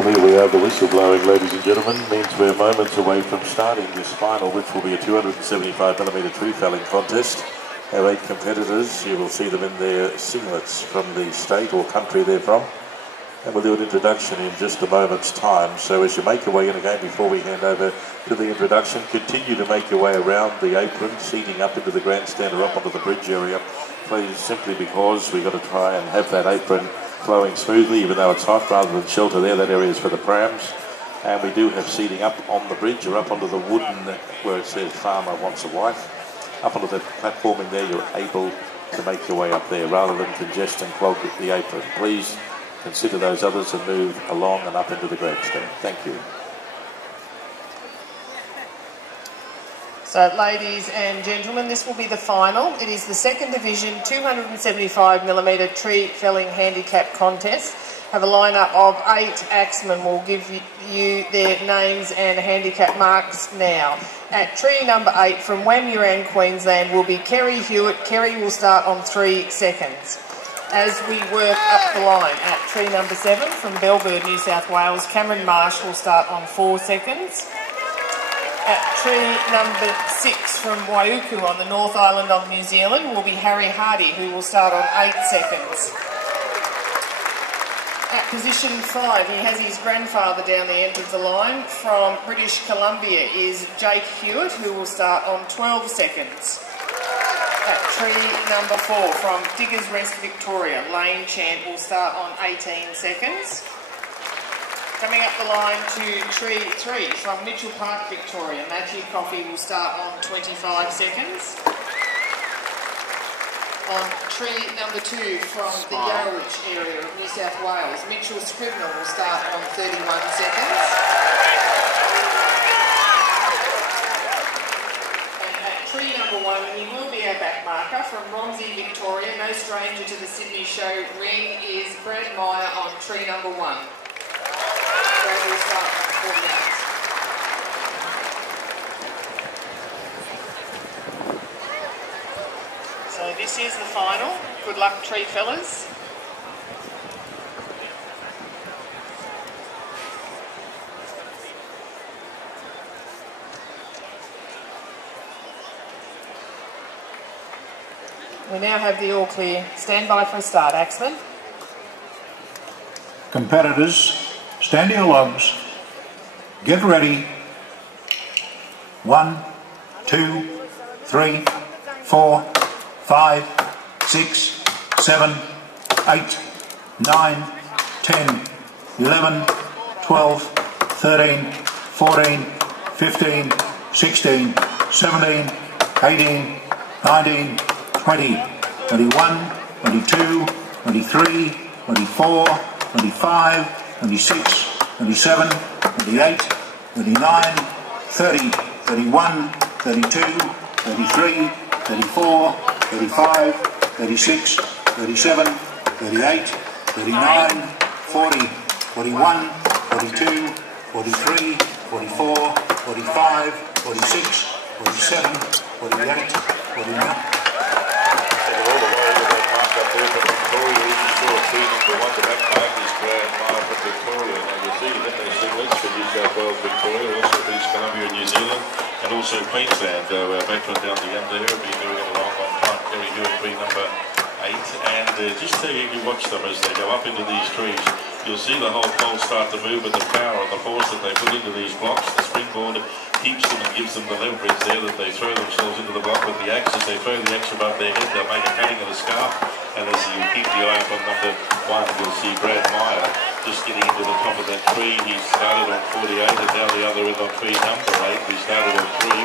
Well, here we are, the whistle blowing, ladies and gentlemen, means we're moments away from starting this final, which will be a 275mm tree felling contest. Our 8 competitors, you will see them in their singlets from the state or country they're from. And we'll do an introduction in just a moment's time. So as you make your way in again, before we hand over to the introduction, continue to make your way around the apron, seating up into the grandstand or up onto the bridge area, please, simply because we've got to try and have that apron flowing smoothly, even though it's hot, rather than shelter there. That area is for the prams. And we do have seating up on the bridge or up onto the wooden, where it says farmer wants a wife. Up onto the platform in there, you're able to make your way up there rather than congest and clog the apron. Please consider those others and move along and up into the grandstand. Thank you. So, ladies and gentlemen, this will be the final. It is the second division 275mm tree felling handicap contest. Have a lineup of 8 axemen. Will give you their names and handicap marks now. At tree number 8 from Wamuran, Queensland, will be Kerry Hewitt. Kerry will start on 3 seconds. As we work up the line, at tree number 7 from Belbird, New South Wales, Cameron Marsh will start on 4 seconds. At tree number 6 from Waiuku on the North Island of New Zealand will be Harry Hardy, who will start on 8 seconds. At position 5, he has his grandfather down the end of the line. From British Columbia is Jake Hewitt, who will start on 12 seconds. At tree number 4 from Diggers Rest, Victoria, Lane Chant will start on 18 seconds. Coming up the line to tree 3 from Mitchell Park, Victoria, Matthew Coffey will start on 25 seconds. On tree number 2 from the Yarrowitch area of New South Wales, Mitchell Scribner will start on 31 seconds. And at tree number 1, he will be our back marker from Romsey, Victoria, no stranger to the Sydney show ring, is Brad Meyer on tree number 1. Will start on 48. So this is the final. Good luck, tree fellas. We now have the all clear. Stand by for a start, axemen. Competitors, stand your logs, get ready. 1, 2, 3, 4, 5, 6, 7, 8, 9, 10, 11, 12, 13, 14, 15, 16, 17, 18, 19, 20, 21, 22, 23, 24, 25, 26, 27, 28, 29, 30, 31, 32, 33, 34, 35, 36, 37, 38, 39, 40, 41, 42, 43, 44, 45, 46, 47, 48, 49. Victoria, also British Columbia and New Zealand, and also Queensland. Our veteran down the end there, been doing it a long time. Kerry Hewitt, tree number 8. And just so you watch them as they go up into these trees, you'll see the whole pole start to move with the power and the force that they put into these blocks. The springboard keeps them and gives them the leverage there that they throw themselves into the block with the axe. As they throw the axe above their head, they'll make a cutting of the scarf. And as you keep the eye up on number 1, you'll see Brad Meyer just getting into the top of that tree. He started on 48 and now the other end on tree number 8. We started on 3,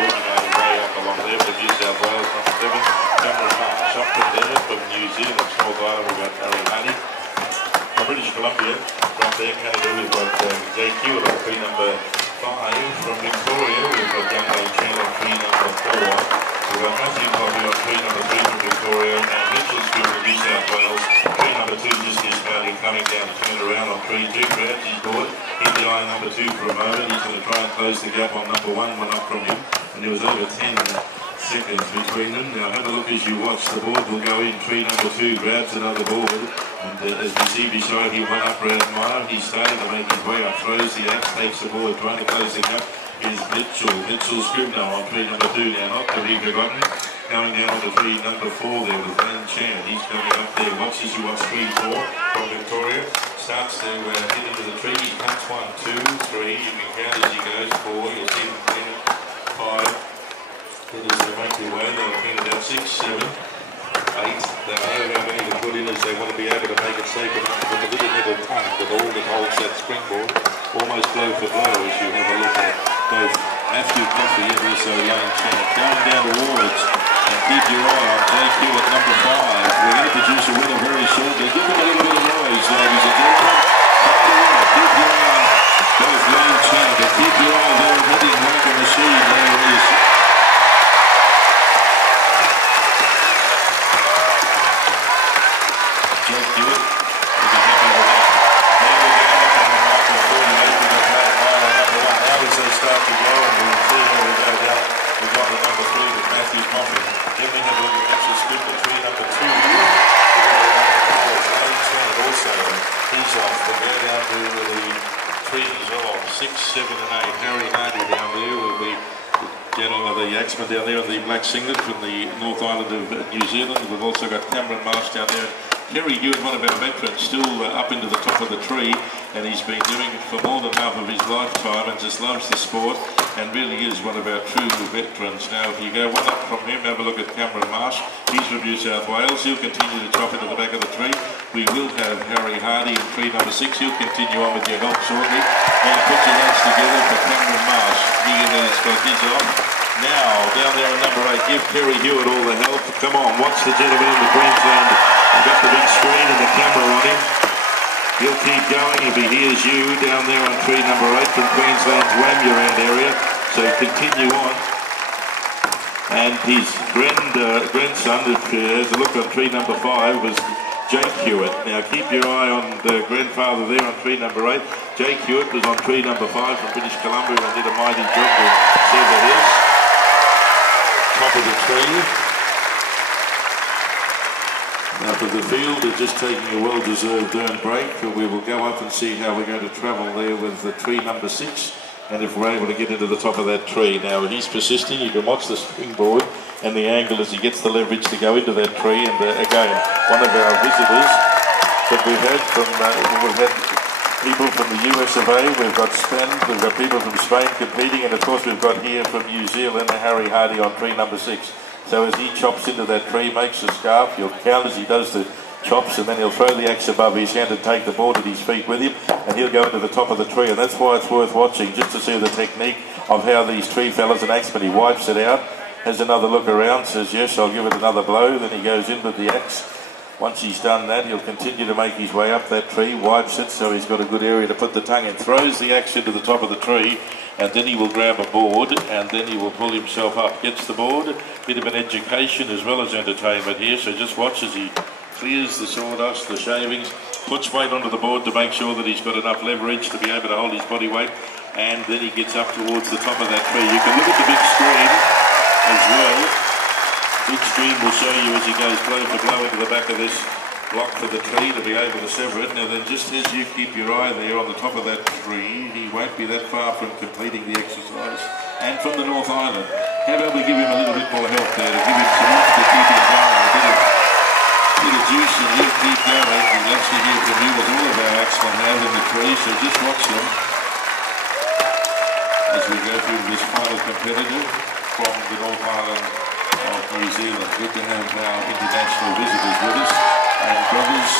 working our way up along there for New South Wales, number 7. Cameron Marsh up from there from New Zealand, North Island, we've got Harry Hardy. From British Columbia, from there, Canada, we've got Jake Hewitt on tree number 5. From Victoria, we've got young Lane Chant on tree number 4. We've got Matthew Coffey on tree number 3 from Victoria, and Mitchell Scribner, New South Wales. Tree number 2 just is starting, coming down to turn around on tree 2. Brad, he's bored. Keep the eye on number 2 for a moment. He's going to try and close the gap on number 1, one up from him. And there was over 10 seconds between them. Now have a look as you watch. The board will go in. Tree number 2 grabs another board. And as we see beside him, one up round mile, he's starting to make his way up, throws the axe, takes the ball, trying to close the gap. Is Mitchell Scribner on tree number 2 now, not to be forgotten. Going down to tree number 4 there with Glenn Chan. He's coming up there, watches who wants 3-4 from Victoria. Starts to hit into the tree, he cuts 1, 2, 3, you can count as he goes, 4, you'll see them 10, 5. Then as they make their way, they'll clean about 6, 7, 8. They'll know how many to put in as they want to be able to make it safe enough with a little tongue with all that holds that springboard. Almost blow for blow as you have a look at both Matthew Coffey and also Lane Chan. Going down towards, and keep your eye on JQ at number 5. We're going to produce a winner very shortly. Give them a little bit of noise, ladies and gentlemen. Keep your eye on both Lane Chan, and keep your eye there, heading like a machine. There it is. Start to go, and we'll see how we go down. We've got the number 3 with Matthew Coffey. Then we have a look at Mitchell Scribner, tree number 2. Lane Chan also, he's off. We'll go down to the trees of 6, 7 and 8. Harry Hardy down there will be the gentleman of the Axeman down there in the black singlet from the North Island of New Zealand. We've also got Cameron Marsh down there. Kerry Hewitt, one of our veterans, still up into the top of the tree, and he's been doing it for more than half of his lifetime and just loves the sport and really is one of our true veterans. Now, if you go one up from him, have a look at Cameron Marsh. He's from New South Wales. He'll continue to chop into the back of the tree. We will have Harry Hardy in tree number 6. He'll continue on with your help shortly. And put your hands together for Cameron Marsh. He has got his on. Now, down there in number 8, give Kerry Hewitt all the help. Come on, watch the gentleman in the Queensland. We've got the big screen and the camera on him. He'll keep going if he hears you down there on tree number 8 from Queensland's Wamurand area. So continue on. And his grandson, if has a look on tree number 5, was Jake Hewitt. Now keep your eye on the grandfather there on tree number 8. Jake Hewitt was on tree number 5 from British Columbia and did a mighty job with Silver Hills. Top of the tree. Now for the field, they're just taking a well-deserved earned break. We will go up and see how we're going to travel there with the tree number 6, and if we're able to get into the top of that tree. Now he's persisting. You can watch the springboard and the angle as he gets the leverage to go into that tree. And again, one of our visitors that we've had people from the US of A, we've got Spain, we've got people from Spain competing, and of course we've got here from New Zealand, Harry Hardy on tree number 6. So as he chops into that tree, makes a scarf, he'll count as he does the chops, and then he'll throw the axe above his head and take the board at his feet with him, and he'll go into the top of the tree. And that's why it's worth watching, just to see the technique of how these tree fellas and axemen. He wipes it out, has another look around, says yes, I'll give it another blow, then he goes in with the axe. Once he's done that, he'll continue to make his way up that tree, wipes it so he's got a good area to put the tongue in, throws the axe into the top of the tree, and then he will grab a board, and then he will pull himself up. Gets the board, bit of an education as well as entertainment here, so just watch as he clears the sawdust, the shavings, puts weight onto the board to make sure that he's got enough leverage to be able to hold his body weight, and then he gets up towards the top of that tree. You can look at the big screen as well. Big screen will show you as he goes blow for blow into the back of this block for the tree to be able to sever it. Now then, just as you keep your eye there on the top of that tree, he won't be that far from completing the exercise. And from the North Island, how about we give him a little bit more help there to give him some oomph to keep him going, a bit of juice, and he'll keep going. He loves to hear from you, as all of our axemen have in the tree, so just watch them as we go through this final competitor from the North Island of New Zealand. Good to have our international visitors with us, and brothers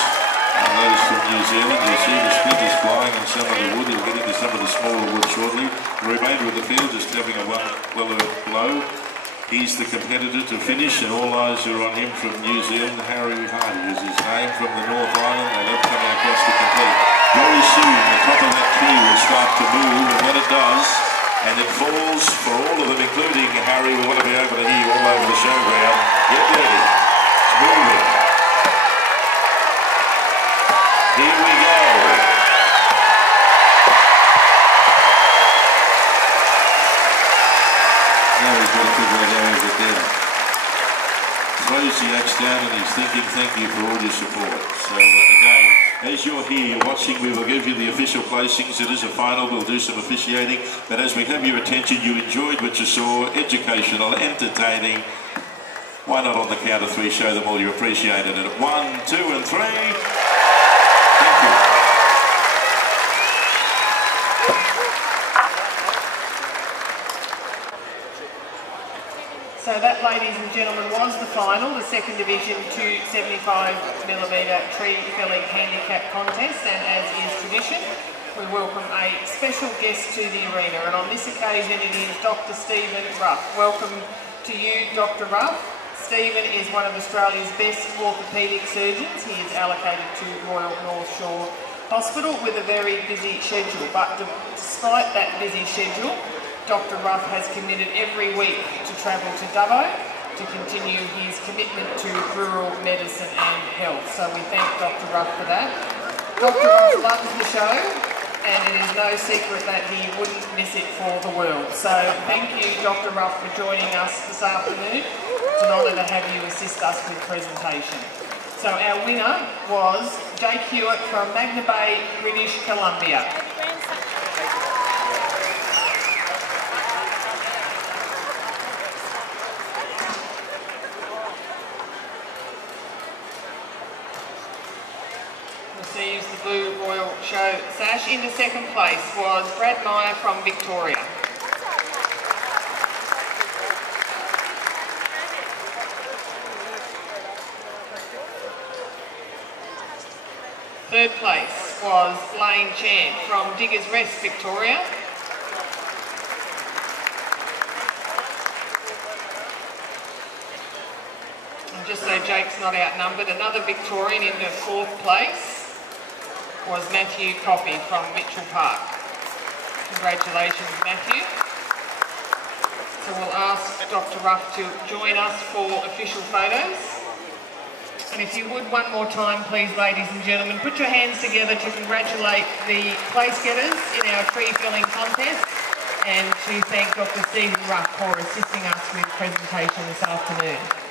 and those from New Zealand. You see the splinters flying in some of the wood. He'll get into some of the smaller wood shortly. The remainder of the field just having a well-earned blow. He's the competitor to finish, and all eyes are on him from New Zealand. Harry Hardy is his name, from the North Island. They love coming across to complete. Very soon the top of that tree will start to move, and when it does, and it falls for all of them, including Harry, we want to be able to hear you all over the showground. Get ready. It's moving. Here we go. Now he's got to figure out how he gets down. Throws the axe down, and he's thinking thank you for all your support. So again, as you're here, you're watching, we will give you the official placings. It is a final, we'll do some officiating, but as we have your attention, you enjoyed what you saw, educational, entertaining. Why not on the count of three, show them all you appreciated it. 1, 2 and 3. Thank you. So that, ladies and gentlemen, was the final, the second division 275mm tree felling handicap contest, and as is tradition, we welcome a special guest to the arena, and on this occasion it is Dr. Stephen Ruff. Welcome to you, Dr. Ruff. Stephen is one of Australia's best orthopaedic surgeons. He is allocated to Royal North Shore Hospital with a very busy schedule, but despite that busy schedule, Dr. Ruff has committed every week to travel to Dubbo to continue his commitment to rural medicine and health. So we thank Dr. Ruff for that. Dr. Ruff loves the show, and it is no secret that he wouldn't miss it for the world. So thank you, Dr. Ruff, for joining us this afternoon. It's an honour to have you assist us with presentation. So our winner was Jake Hewitt from Magna Bay, British Columbia. Receives the blue Royal Show sash. Into second place was Brad Meyer from Victoria. Third place was Lane Chan from Diggers Rest, Victoria. And just so Jake's not outnumbered, another Victorian into fourth place was Matthew Coffey from Mitchell Park. Congratulations, Matthew. So we'll ask Dr. Ruff to join us for official photos. And if you would, one more time, please, ladies and gentlemen, put your hands together to congratulate the place getters in our tree felling contest and to thank Dr. Stephen Ruff for assisting us with presentation this afternoon.